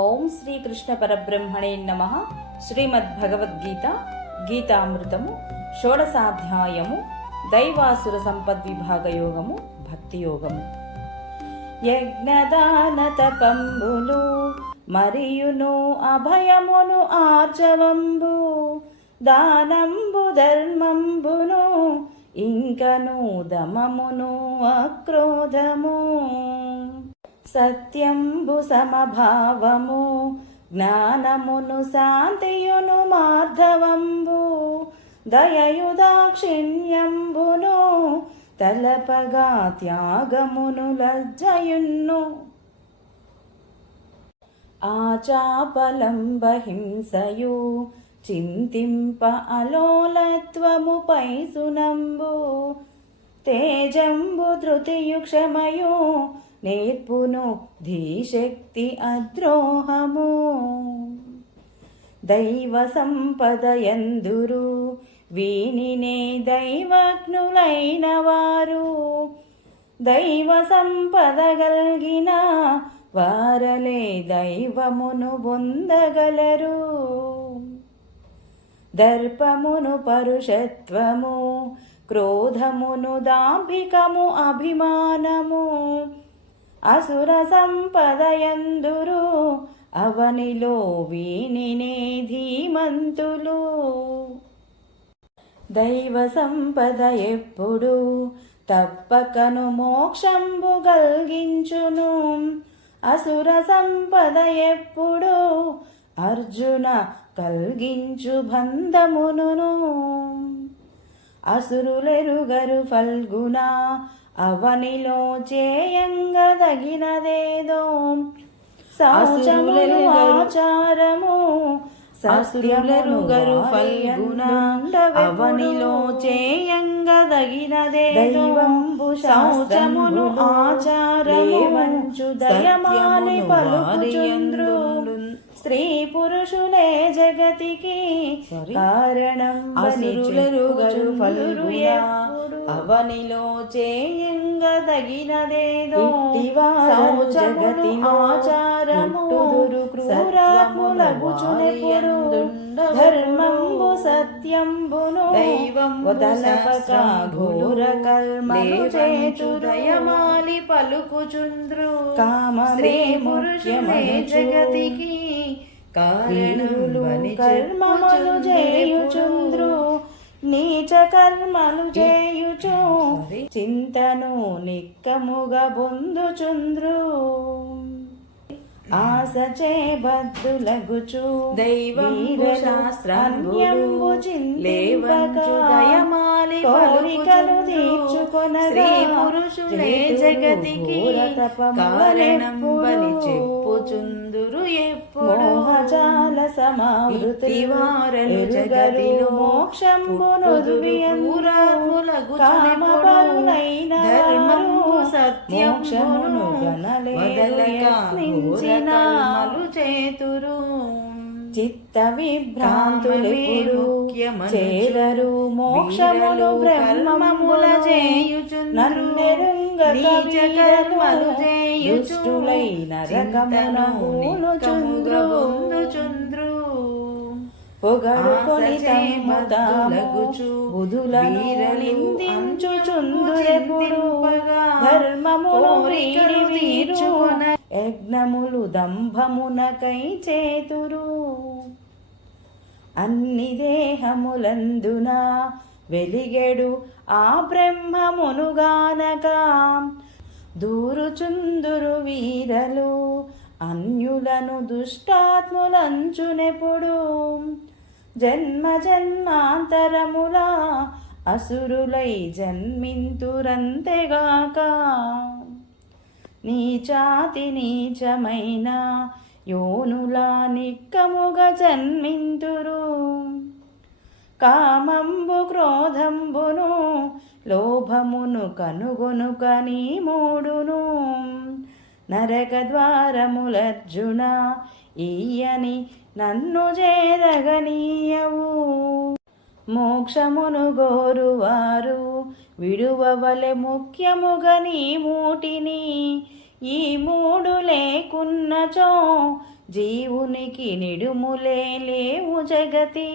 ఓం శ్రీకృష్ణ పరబ్రహ్మణే నమ. శ్రీమద్భగవద్గీత గీతామృతము షోడసాధ్యాయము దైవాసుర సంపద్విభాగయోగము భక్తియోగము. యజ్ఞదాన తపంబులు మరియును అభయమును ఆర్జవంబు దానంబు ధర్మంబును ఇంకను దమమును అక్రోధము. సత్యంబు సమభావము జ్ఞానమును శాంతియును మార్ధవంబు దయయు దాక్షిణ్యంబును తలపగా త్యాగమును లజ్జయున్ను. ఆచాపలంబహింసయు చింతింప అలోలత్వము పైసునంబు తేజంబు ధృతియుక్షమయు నేర్పును ధీశక్తి అద్రోహము. దైవ సంపద ఎందురు వీనినే దైవజ్ఞులైన వారు. దైవ సంపద కలిగిన వారలే దైవమును పొందగలరు దర్పమును పరుషత్వము క్రోధమును దాంభికము అభిమానము. అసుర సంపదయందురు అవనిలో వీణినే ధీమంతులు. దైవ సంపద ఎప్పుడు తప్పకను మోక్షంబు గల్గించును. అసుర సంపద ఎప్పుడు అర్జున కల్గించు బంధమును అసురులెరుగరు ఫల్గునా అవనిలో చేయంగదగినదేదో శౌచములు ఆచారము ఫల్గుణ అవనిలో చేయంగదగినదే దైవంబు శౌచమును ఆచారము దయమాలి పలుకుచుంద్రు స్త్రీ పురుషులే జగతికి కారణం. అసురులరుగరు ఫలురు అవనిలో చేయంగదగినదేదో. జగతి ఆచారము. ధర్మంబు సత్యంబును. దైవం వదలపక ఘోర కర్మలు చేచు దయమాలి పలుకుచుంద్రు. కామ స్త్రీ పురుషులే జగతికి కారణులు కర్మములు చేయుచుంద్రు నీచ కర్మలు చేయుచు చింతను నిక్కముగా బొందుచుంద్రు. ఆశచే బద్దులగుచు దైవంబు శాస్త్రాన్యంబు చింతింపక దయమాలి కోరికలు తీర్చుకొన శ్రీ పురుషులే జగతికి కారణంబని చెప్పుచుందురు ఎప్పుడు మోహజాల సమావృతి వారలు జగతిలో మోక్షంబును దుర్యములగు కామపరులైన ధర్మము సత్యమును వదలక చేతురు. చిత్త విభ్రాంతులు చేరరు మోక్షములు బ్రహ్మముల చేయుచు నన్నెరుంగకర్మలు చేయుచులైన రకమును చుంద్రు పొగడు కొని తమ్ముతాములగుచు ధర్మమును యజ్ఞములు దంభమునకై చేతురు అన్ని దేహములందున వెలిగెడు ఆ బ్రహ్మమునుగానక దూరుచుందురు వీరలు అన్యులను దుష్టాత్ములంచునెప్పుడు జన్మ జన్మాంతరముల అసురులై జన్మింతురంతేగాక. నీచాతి నీచమైన యోనులా నిక్కముగా జన్మింతురు. కామంబు క్రోధంబును లోభమును కనుగొనుక నీ మూడును. నరక ద్వారములర్జున ఈయని నన్ను చేరగనీయవు. మోక్షమును గోరువారు విడువవలె ముఖ్యముగా నీ మూటిని. ఈ మూడు లేకున్నచో జీవునికి నిడుములే లేవు జగతి.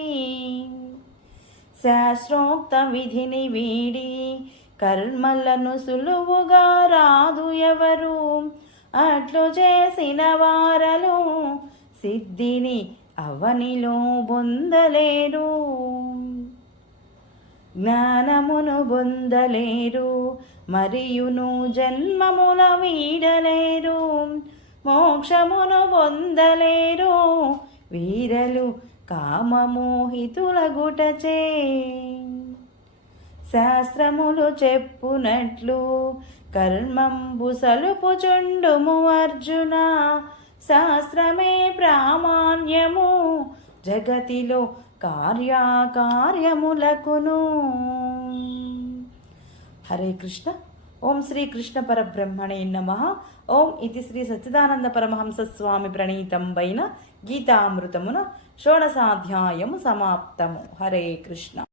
శాస్త్రోక్త విధిని వీడి కర్మలను సులువుగా రాదు ఎవరు. అట్లు చేసిన వారలు సిద్ధిని అవనిలో బొందలేరు. జ్ఞానమును బొందలేరు మరియును జన్మముల వీడలేరు. మోక్షమును పొందలేరు వీరలు కామమోహితులగుటచే. శాస్త్రములు చెప్పునట్లు కర్మంబు సలుపుచుండుము అర్జున. శాస్త్రమే ప్రామాణ్యము జగతిలో కార్యాకార్యములకును. హరే కృష్ణ. ఓం శ్రీ కృష్ణ పరబ్రహ్మణే నమ. ఓం ఇది శ్రీ సచ్చిదానంద పరమహంస స్వామి ప్రణీతం పైన గీతామృతమున షోడసాధ్యాయము సమాప్తము. హరే కృష్ణ.